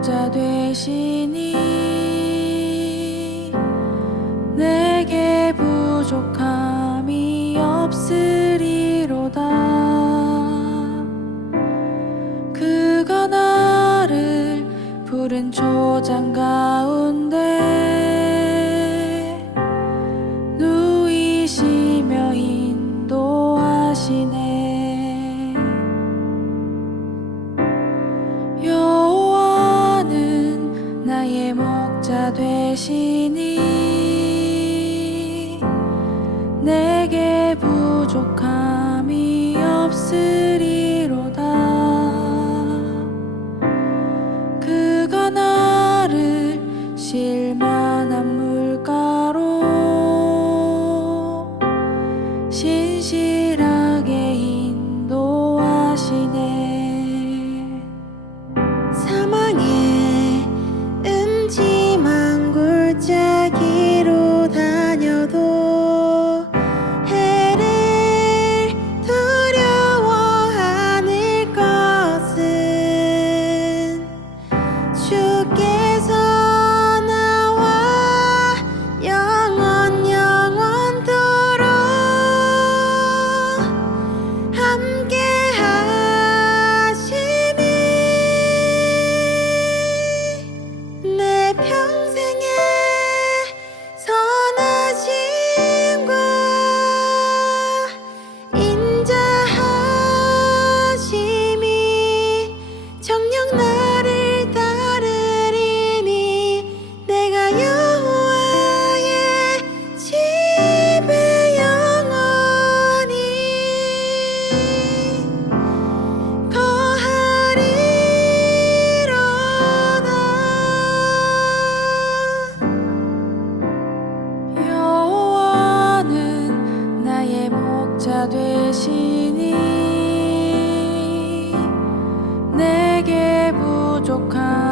목자 되시니 내게 부족함이 없으리로다. 그가 나를 부른 초장가 되시니 내게 부족함이 없으리로다. 그가 나를 실만한 무 broken